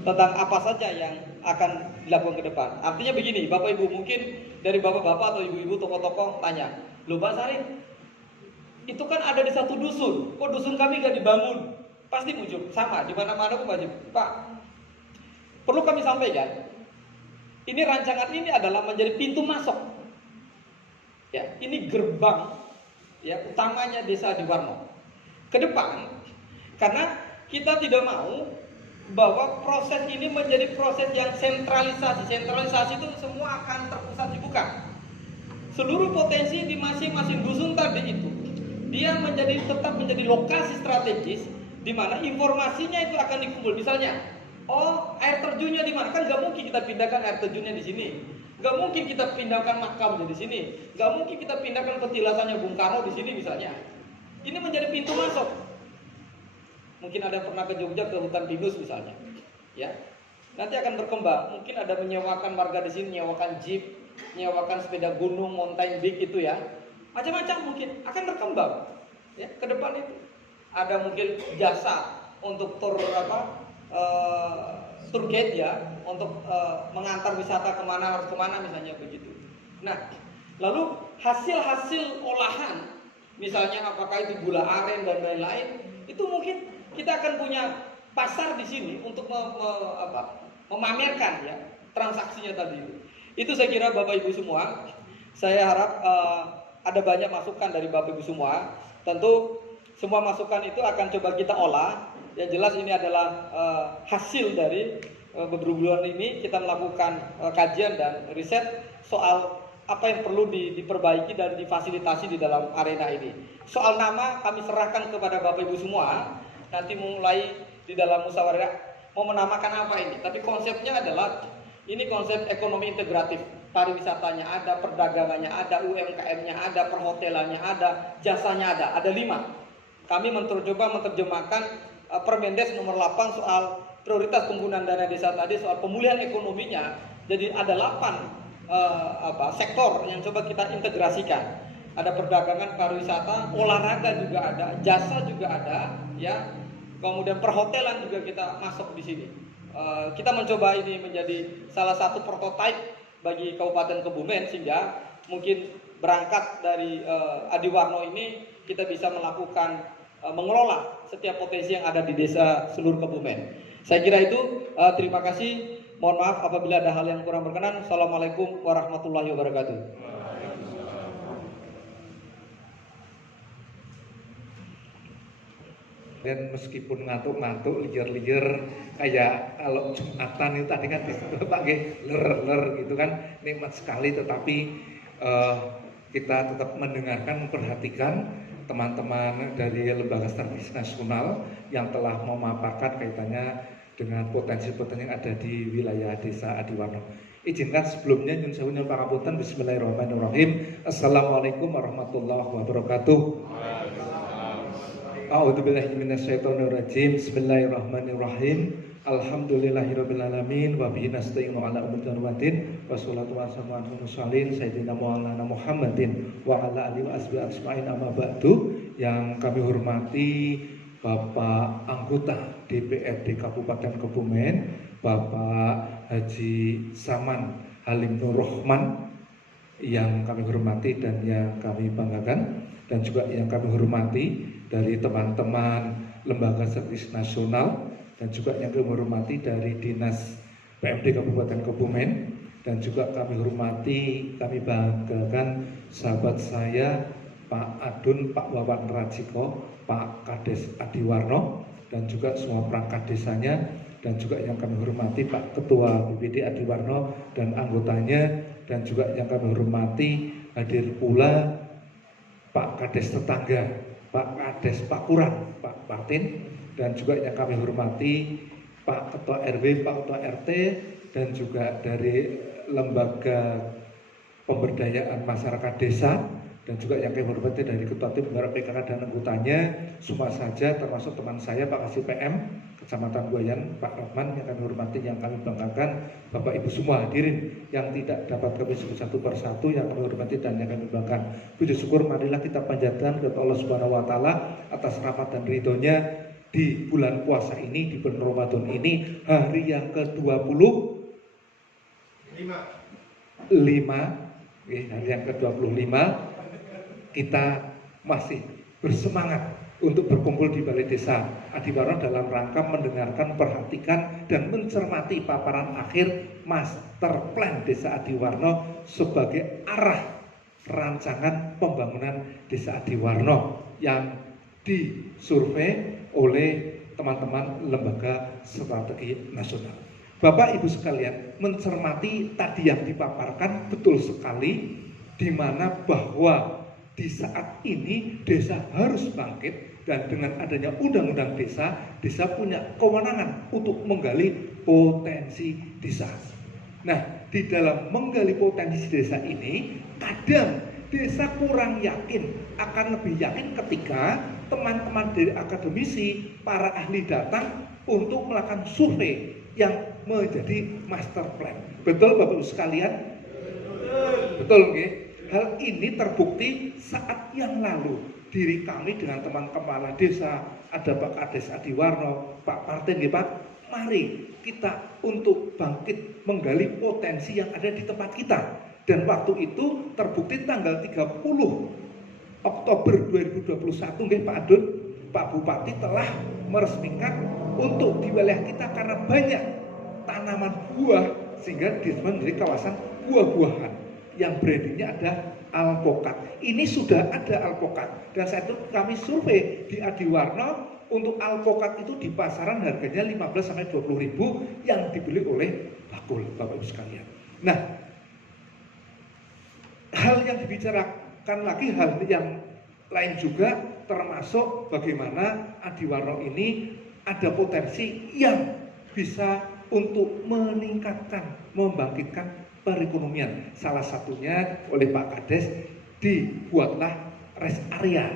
tentang apa saja yang akan dilakukan ke depan. Artinya begini, Bapak Ibu, mungkin dari bapak-bapak atau ibu-ibu tokoh-tokoh tanya, loh Pak Sarif, itu kan ada di satu dusun, kok dusun kami gak dibangun? Pasti muncul sama di mana-mana pun wajib. Pak, perlu kami sampaikan, ini rancangan ini adalah menjadi pintu masuk. Ya, ini gerbang ya utamanya Desa Adiwarno ke depan, karena kita tidak mau bahwa proses ini menjadi proses yang sentralisasi. Sentralisasi itu semua akan terpusat di Bukan. Seluruh potensi di masing-masing dusun tadi itu, dia tetap menjadi lokasi strategis di mana informasinya itu akan dikumpul. Misalnya, Oh, air terjunnya di mana? Kan nggak mungkin kita pindahkan air terjunnya di sini. Nggak mungkin kita pindahkan makamnya di sini. Nggak mungkin kita pindahkan petilasannya Bung Karno di sini misalnya. Ini menjadi pintu masuk. Mungkin ada pernah ke Jogja ke hutan pinus misalnya, ya. Nanti akan berkembang. Mungkin ada menyewakan warga di sini, menyewakan jeep, menyewakan sepeda gunung, mountain bike itu ya. Macam-macam mungkin akan berkembang. Ya, ke depan itu ada mungkin jasa untuk tour guide ya, untuk mengantar wisata kemana harus kemana misalnya begitu. Nah, lalu hasil-hasil olahan, misalnya apakah itu gula aren dan lain-lain, itu mungkin kita akan punya pasar di sini untuk memamerkan ya transaksinya tadi. Itu saya kira Bapak Ibu semua. Saya harap ada banyak masukan dari Bapak Ibu semua. Tentu semua masukan itu akan coba kita olah. Yang jelas ini adalah hasil dari beberapa bulan ini kita melakukan kajian dan riset soal apa yang perlu diperbaiki dan difasilitasi di dalam arena ini. Soal nama kami serahkan kepada Bapak Ibu semua. Nanti mulai di dalam musyawarah mau menamakan apa ini. Tapi konsepnya adalah ini konsep ekonomi integratif. Pariwisatanya ada, perdagangannya ada, UMKM-nya ada, perhotelannya ada, jasanya ada 5. Kami mencoba menerjemahkan Permendes nomor 8 soal prioritas penggunaan dana desa tadi, soal pemulihan ekonominya. Jadi ada 8 sektor yang coba kita integrasikan. Ada perdagangan, pariwisata, olahraga juga ada, jasa juga ada, ya. Kemudian perhotelan juga kita masuk di sini. Kita mencoba ini menjadi salah satu prototipe bagi Kabupaten Kebumen, sehingga mungkin berangkat dari Adiwarno ini kita bisa melakukan mengelola setiap potensi yang ada di desa seluruh Kebumen. Saya kira itu. Terima kasih. Mohon maaf apabila ada hal yang kurang berkenan. Assalamualaikum warahmatullahi wabarakatuh. Dan meskipun ngantuk-ngantuk, liar-liar, kayak kalau Jumatan itu tadi kan pakai ler gitu kan, nikmat sekali. Tetapi kita tetap mendengarkan, memperhatikan teman-teman dari Lembaga Strategis Nasional yang telah memaparkan kaitannya dengan potensi-potensi yang ada di wilayah Desa Adiwarno. Izinkan sebelumnya nyun sewu nyun pangapunten. Bismillahirrahmanirrahim. Assalamualaikum warahmatullahi wabarakatuh. A'udzubillahi minasyaitonirrajim. Bismillahirrahmanirrahim. Alhamdulillahirabbil alamin wa bihi nasta'inu ala umuri dunya wassalatu wassalamu ala mursalin sayyidina Maulana Muhammadin wa ala alihi wa ashabihi ajmain amma ba'du. Yang kami hormati Bapak anggota DPRD Kabupaten Kebumen, Bapak Haji Saman Halim Nur Rahman, yang kami hormati dan yang kami banggakan, dan juga yang kami hormati dari teman-teman Lembaga Strategis Nasional, dan juga yang kami hormati dari Dinas PMD Kabupaten Kebumen, dan juga kami hormati, kami banggakan sahabat saya Pak Adun, Pak Wawan Rajiko, Pak Kades Adiwarno, dan juga semua perangkat desanya, dan juga yang kami hormati Pak Ketua BPD Adiwarno dan anggotanya, dan juga yang kami hormati hadir pula Pak Kades tetangga, Pak Kades Pakuran, Pak Patin, dan juga yang kami hormati Pak Ketua RW, Pak Ketua RT, dan juga dari Lembaga Pemberdayaan Masyarakat Desa, dan juga yang kami hormati dari Ketua Tim Penggerak PKK dan anggotanya, semua saja termasuk teman saya Pak Kasih PM Kecamatan Buayan, Pak Rahman, yang kami hormati, yang kami banggakan, Bapak Ibu semua hadirin yang tidak dapat kami sebut satu persatu, yang kami hormati dan yang kami banggakan. Puji syukur marilah kita panjatkan kepada Allah Subhanahu wa taala atas rahmat dan ridhonya di bulan puasa ini, di bulan Ramadan ini, hari yang ke-25, hari yang ke-25, kita masih bersemangat untuk berkumpul di Balai Desa Adiwarno dalam rangka mendengarkan, perhatikan, dan mencermati paparan akhir Master Plan Desa Adiwarno sebagai arah rancangan pembangunan Desa Adiwarno yang disurvei oleh teman-teman Lembaga Strategi Nasional. Bapak Ibu sekalian, mencermati tadi yang dipaparkan betul sekali, di mana bahwa di saat ini desa harus bangkit, dan dengan adanya undang-undang desa, desa punya kewenangan untuk menggali potensi desa. Nah, di dalam menggali potensi desa ini, kadang desa kurang yakin, akan lebih yakin ketika teman-teman dari akademisi, para ahli datang untuk melakukan survei yang menjadi master plan. Betul Bapak Ibu sekalian? Betul, nggih. Hal ini terbukti saat yang lalu diri kami dengan teman kepala desa, ada Pak Kades Adiwarno, Pak Martin, nggih Pak. Mari kita untuk bangkit menggali potensi yang ada di tempat kita. Dan waktu itu terbukti tanggal 30 Oktober 2021, nggih Pak Adun, Pak Bupati telah meresmikan untuk di wilayah kita karena banyak tanaman buah sehingga disebut menjadi kawasan buah-buahan yang brandingnya ada alpokat. Ini sudah ada alpokat dan saat itu kami survei di Adiwarno untuk alpokat itu di pasaran harganya 15 sampai 20 ribu yang dibeli oleh bakul, Bapak Ibu sekalian. Nah, hal yang dibicarakan lagi, hal yang lain juga termasuk bagaimana Adiwarno ini ada potensi yang bisa untuk meningkatkan, membangkitkan perekonomian. Salah satunya oleh Pak Kades dibuatlah rest area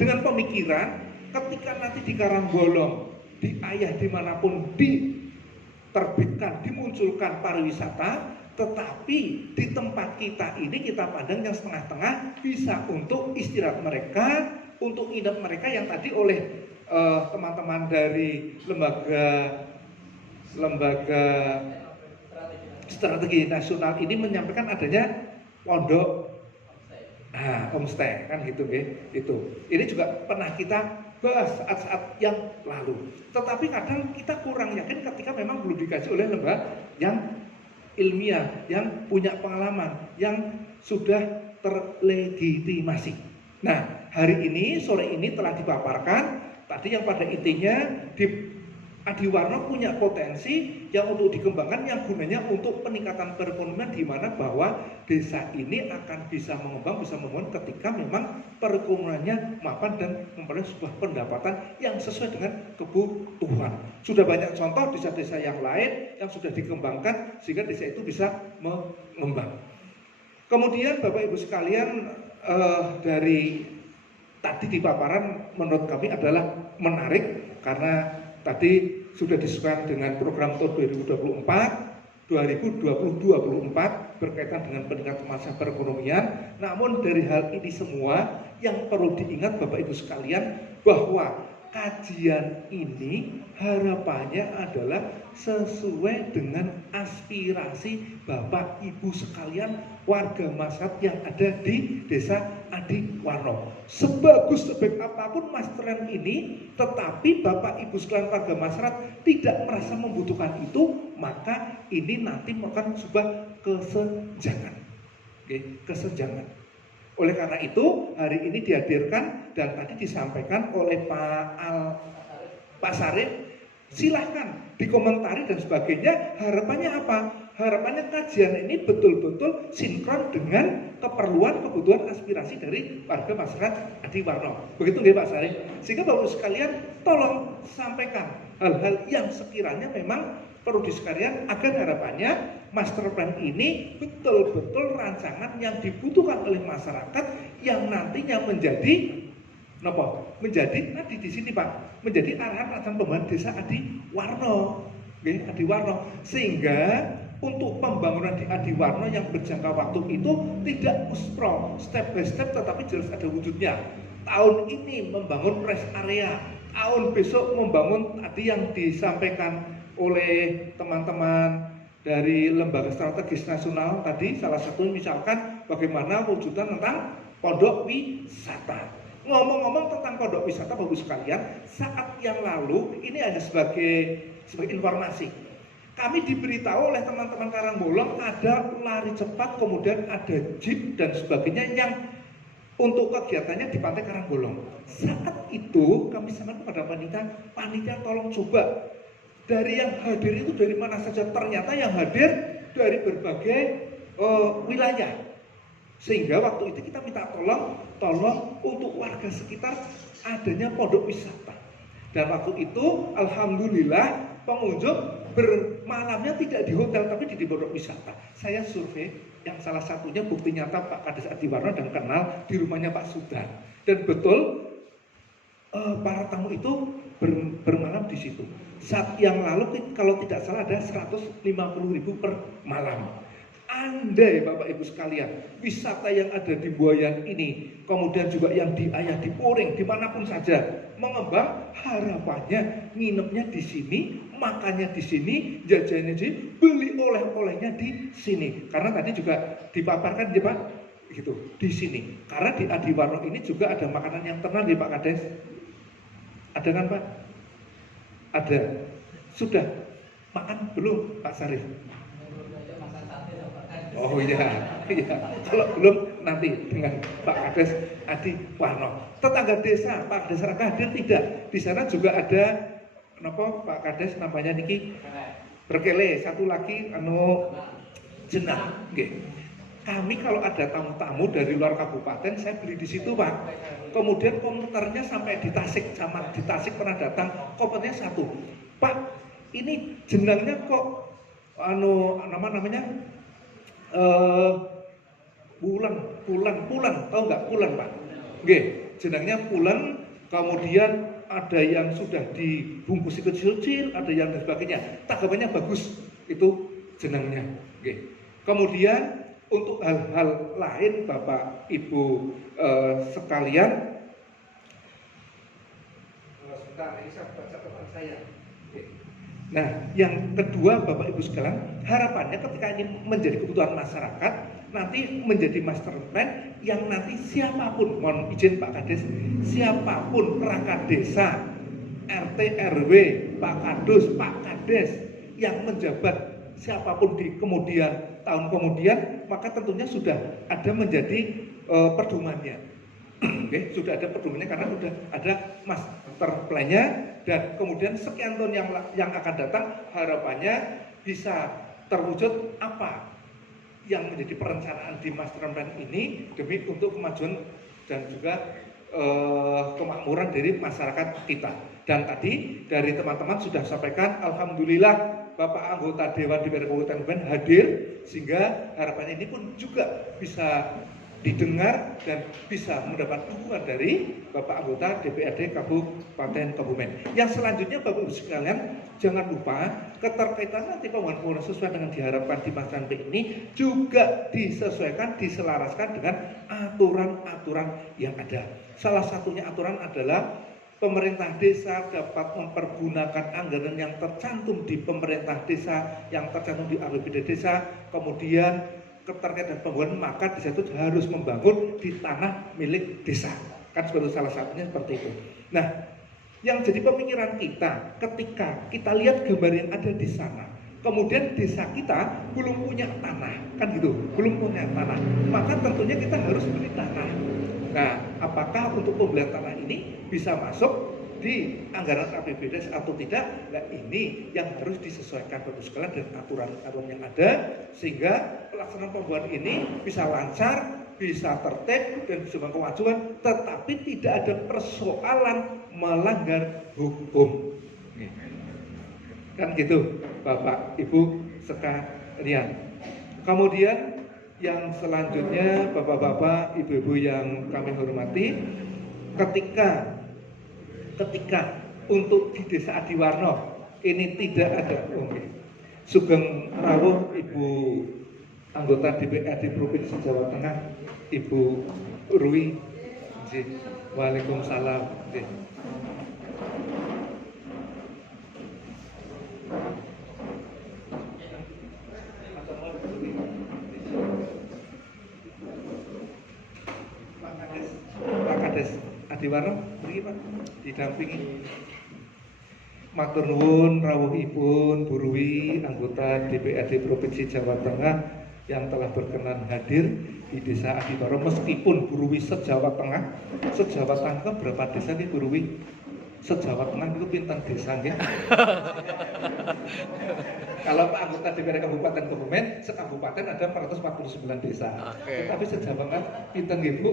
dengan pemikiran ketika nanti di Karangbolong, di Ayah dimanapun diterbitkan, dimunculkan pariwisata, tetapi di tempat kita ini kita pandang yang setengah-tengah bisa untuk istirahat mereka, untuk nginep mereka yang tadi oleh teman-teman dari lembaga strategi nasional ini menyampaikan adanya pondok homestay kan gitu nggih. Ini juga pernah kita bahas saat-saat yang lalu. Tetapi kadang kita kurang yakin ketika memang belum dikaji oleh lembaga yang ilmiah, yang punya pengalaman, yang sudah terlegitimasi. Nah, hari ini, sore ini telah dipaparkan tadi yang pada intinya di Adiwarno punya potensi yang untuk dikembangkan yang gunanya untuk peningkatan perekonomian, di mana bahwa desa ini akan bisa mengembang, bisa membangun ketika memang perekonomiannya mapan dan memperoleh sebuah pendapatan yang sesuai dengan kebutuhan. Sudah banyak contoh desa-desa yang lain yang sudah dikembangkan sehingga desa itu bisa mengembang. Kemudian Bapak Ibu sekalian, dari tadi di paparan menurut kami adalah menarik karena tadi sudah disesuaikan dengan program tahun 2024 berkaitan dengan peningkatan masa perekonomian. Namun dari hal ini semua yang perlu diingat Bapak Ibu sekalian bahwa kajian ini harapannya adalah sesuai dengan aspirasi Bapak Ibu sekalian warga masyarakat yang ada di desa Adiwarno. Sebagus sebaik apapun masteran ini, tetapi Bapak Ibu sekalian warga masyarakat tidak merasa membutuhkan itu, maka ini nanti merupakan sebuah kesenjangan. Kesenjangan. Oleh karena itu hari ini dihadirkan dan tadi disampaikan oleh Pak Sarif, silahkan dikomentari dan sebagainya. Harapannya apa? Harapannya kajian ini betul-betul sinkron dengan keperluan, kebutuhan, aspirasi dari warga masyarakat Adiwarno. Begitu nggih Pak Sarif? Sehingga Bapak sekalian tolong sampaikan hal-hal yang sekiranya memang perlu disekalian agar harapannya master plan ini betul-betul rancangan yang dibutuhkan oleh masyarakat yang nantinya menjadi tadi di sini Pak, menjadi arahan pembangunan desa Adiwarno, Adiwarno, sehingga untuk pembangunan di Adiwarno yang berjangka waktu itu tidak muspro, step by step, tetapi jelas ada wujudnya. Tahun ini membangun rest area, tahun besok membangun tadi yang disampaikan oleh teman-teman dari Lembaga Strategis Nasional tadi, salah satu misalkan bagaimana wujudan tentang pondok wisata. Ngomong-ngomong tentang pondok wisata Bapak sekalian, saat yang lalu ini ada sebagai informasi. Kami diberitahu oleh teman-teman Karangbolong ada lari cepat, kemudian ada jeep dan sebagainya yang untuk kegiatannya di Pantai Karangbolong. Saat itu kami sampaikan kepada panitia tolong coba dari yang hadir itu dari mana saja. Ternyata yang hadir dari berbagai wilayah. Sehingga waktu itu kita minta tolong untuk warga sekitar adanya pondok wisata. Dan waktu itu alhamdulillah pengunjung bermalamnya tidak di hotel tapi di pondok wisata. Saya survei yang salah satunya bukti nyata Pak Kades Adiwarno dan kenal di rumahnya Pak Sudan. Dan betul para tamu itu bermalam di situ. Saat yang lalu kalau tidak salah ada 150.000 per malam. Andai Bapak Ibu sekalian, wisata yang ada di Buayan ini, kemudian juga yang di Ayah, di Puring, dimanapun saja mengembang, harapannya nginepnya di sini, makannya di sini, jajannya di sini, beli oleh-olehnya di sini. Karena tadi juga dipaparkan ya Pak, gitu di sini. Karena di Adiwarno ini juga ada makanan yang terkenal di Pak Kades. Ada kan Pak? Ada. Sudah makan belum Pak Sarif? Oh iya. Kalau belum nanti dengan Pak Kades Adiwarno. Tetangga desa Pak Kades Raka hadir tidak? Di sana juga ada Pak Kades namanya niki Berkele, satu lagi Jenah. Okay. Kami kalau ada tamu-tamu dari luar kabupaten, saya beli di situ Pak. Kemudian komuternya sampai di Tasik, sama di Tasik pernah datang, komuternya satu. Pak, ini jenangnya kok namanya pulen, tahu nggak pulen Pak? Nggih, jenangnya pulen. Kemudian ada yang sudah dibungkus kecil-kecil, ada yang dan sebagainya. Tanggapannya bagus, itu jenangnya. Nggih. Kemudian untuk hal-hal lain Bapak Ibu sekalian, sebentar ini saya baca teman saya. Nah, yang kedua Bapak Ibu sekalian, harapannya ketika ini menjadi kebutuhan masyarakat, nanti menjadi master plan yang nanti siapapun, mohon izin Pak Kades, siapapun perangkat desa, RT, RW, Pak Kadus, Pak Kades yang menjabat siapapun di kemudian tahun kemudian, maka tentunya sudah ada menjadi pedomannya. Oke, sudah ada pedomannya karena sudah ada master plan-nya, dan kemudian sekian tahun yang akan datang harapannya bisa terwujud apa yang menjadi perencanaan di master plan ini demi untuk kemajuan dan juga kemakmuran dari masyarakat kita. Dan tadi dari teman-teman sudah sampaikan, alhamdulillah Bapak anggota Dewan DPRD Kabupaten Tuban hadir, sehingga harapannya ini pun juga bisa didengar dan bisa mendapat dukungan dari Bapak anggota DPRD Kabupaten Kebumen. Yang selanjutnya Bapak Ibu sekalian, jangan lupa keterkaitan nanti pembangunan sesuai dengan diharapkan di Master Plan ini juga disesuaikan, diselaraskan dengan aturan-aturan yang ada. Salah satunya aturan adalah pemerintah desa dapat mempergunakan anggaran yang tercantum di pemerintah desa, yang tercantum di APBD desa, kemudian keterkaitan pembangunan, maka desa itu harus membangun di tanah milik desa. Kan sebagai salah satunya seperti itu. Nah, yang jadi pemikiran kita ketika kita lihat gambar yang ada di sana, kemudian desa kita belum punya tanah, kan gitu, belum punya tanah, maka tentunya kita harus beli tanah. Nah, apakah untuk pembelian tanah ini bisa masuk di anggaran APBD atau tidak? Nah, ini yang harus disesuaikan Bapak sekalian dengan aturan-aturan yang ada, sehingga pelaksanaan pembangunan ini bisa lancar, bisa tertib dan bisa berkewajiban, tetapi tidak ada persoalan melanggar hukum. Kan gitu Bapak Ibu sekalian. Kemudian yang selanjutnya Bapak-bapak, Ibu-ibu yang kami hormati, ketika untuk di Desa Adiwarno ini tidak ada Sugeng rawuh Ibu anggota DPRD Provinsi Jawa Tengah, Ibu Rui. Waalaikumsalam. Pak Kades Adiwarno, beri Pak, didampingi. Matur nuwun rawuhipun Bu Rui, anggota DPRD Provinsi Jawa Tengah yang telah berkenan hadir di Desa Adiwarno. Meskipun Bu Rui se-Jawa Tengah kan berapa desa nih Bu Rui? Se-Jawa Tengah itu pinten desa nggih? Kalau Pak anggota DPRD Kabupaten Kebumen, sekabupaten ada 449 desa. Tetapi se-Jawa Tengah pinten nggih Bu?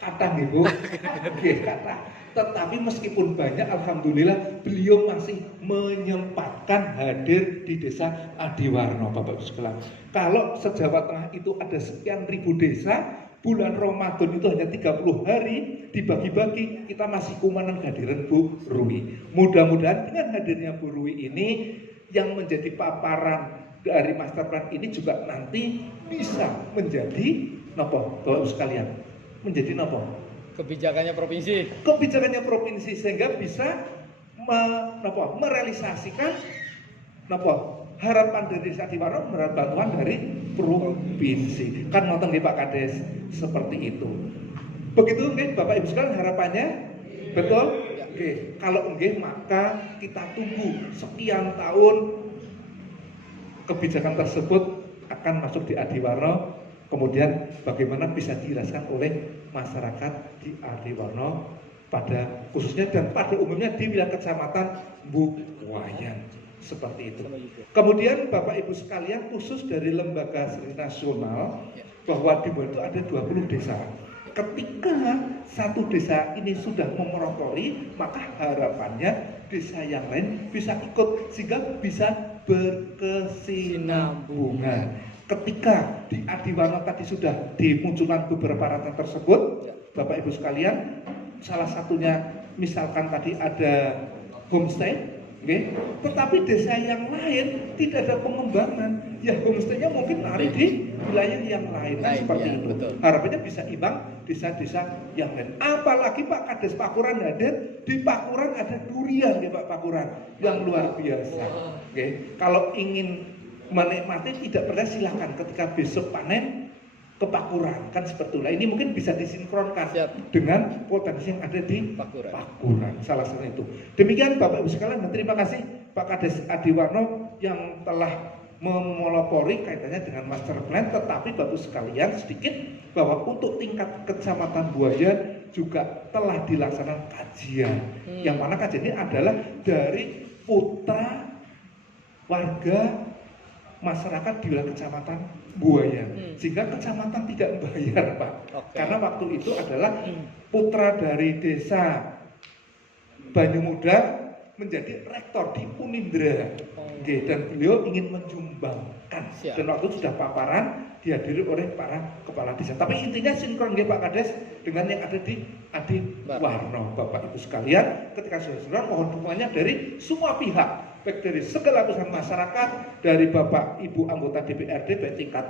Kata nggih Bu. Nggih kata. Tetapi meskipun banyak, alhamdulillah beliau masih menyempatkan hadir di desa Adiwarno, Bapak Ibu sekalian. Kalau se-Jawa Tengah itu ada sekian ribu desa, bulan Ramadan itu hanya 30 hari, dibagi-bagi, kita masih kumanan kehadiran Bu Rui. Mudah-mudahan dengan hadirnya Bu Rui ini, yang menjadi paparan dari master plan ini juga nanti bisa menjadi nopo, Bapak Ibu sekalian, menjadi nopo? Kebijakannya provinsi. Kebijakannya provinsi, sehingga bisa merealisasikan harapan dari Desa Adiwarno mendapat bantuan dari provinsi. Kan nonton Pak Kades seperti itu. Begitu nggih Bapak Ibu sekalian harapannya? Betul? Oke, kalau nggih maka kita tunggu sekian tahun kebijakan tersebut akan masuk di Adiwarno. Kemudian bagaimana bisa dirasakan oleh masyarakat di Adiwarno pada khususnya dan pada umumnya di wilayah kecamatan Buwayan seperti itu. Kemudian Bapak Ibu sekalian, khusus dari lembaga studi nasional bahwa di Buwayan itu ada 20 desa. Ketika satu desa ini sudah memerotoli, maka harapannya desa yang lain bisa ikut sehingga bisa berkesinambungan. Ketika di Adiwarno tadi sudah dimunculkan beberapa rata tersebut, Bapak Ibu sekalian, salah satunya misalkan tadi ada homestay, okay? Tetapi desa yang lain tidak ada pengembangan, ya homestaynya mungkin lari di wilayah yang lain, seperti itu. Betul. Harapannya bisa imbang desa-desa yang lain. Apalagi Pak Kades Pakuran hadir, di Pakuran ada durian ya Pak Pakuran yang luar biasa. Okay? Kalau ingin menikmati tidak pernah silahkan ketika besok panen ke Pakuran, kan seperti itu. Ini mungkin bisa disinkronkan dengan potensi yang ada di Pakuran. Salah satu itu. Demikian Bapak Ibu sekalian, dan terima kasih Pak Kades Adiwarno yang telah memelopori kaitannya dengan master plan. Tetapi Bapak Ibu sekalian sedikit bahwa untuk tingkat kecamatan Buwayan juga telah dilaksanakan kajian. Yang mana kajian ini adalah dari putra warga masyarakat di wilayah kecamatan Buwayan, sehingga kecamatan tidak membayar Pak. Karena waktu itu adalah putra dari desa Banyumuda menjadi rektor di Unindra, dan beliau ingin menyumbangkan. Dan waktu itu sudah paparan dihadiri oleh para kepala desa. Tapi intinya sinkron Pak Kades dengan yang ada di Adiwarno, Bapak Ibu sekalian. Ketika sudah mohon dukungannya dari semua pihak, baik dari segala lapisan masyarakat, dari Bapak Ibu anggota DPRD baik tingkat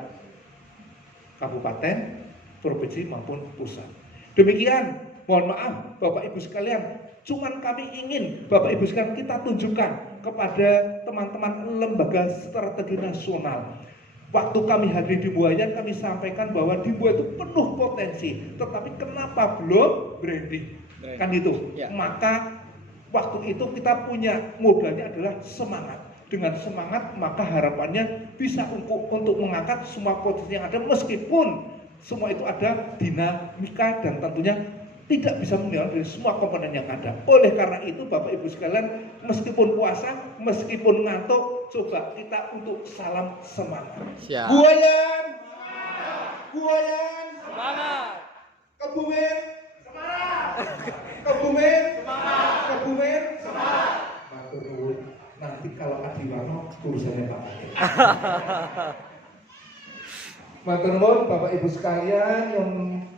kabupaten, provinsi maupun pusat. Demikian, mohon maaf Bapak Ibu sekalian, cuman kami ingin Bapak Ibu sekalian kita tunjukkan kepada teman-teman lembaga strategi nasional. Waktu kami hadir di Buwayan, kami sampaikan bahwa di Buwayan itu penuh potensi, tetapi kenapa belum branding? Kan itu. Maka waktu itu kita punya modalnya adalah semangat. Dengan semangat maka harapannya bisa untuk mengangkat semua potensi yang ada, meskipun semua itu ada dinamika dan tentunya tidak bisa menilai dari semua komponen yang ada. Oleh karena itu Bapak Ibu sekalian, meskipun puasa, meskipun ngantuk, coba kita untuk salam semangat. Buwayan, Buwayan, semangat. Kebumen, semangat. Kebumen, semangat. Kebumen, semangat. Matur nuwun. Nanti kalau Adiwarno urusannya Pak. Matur nuwun Bapak Ibu sekalian, yang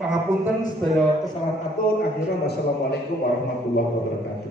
pangapunten sedaya kesalahan atur. Akhirnya wassalamualaikum warahmatullahi wabarakatuh.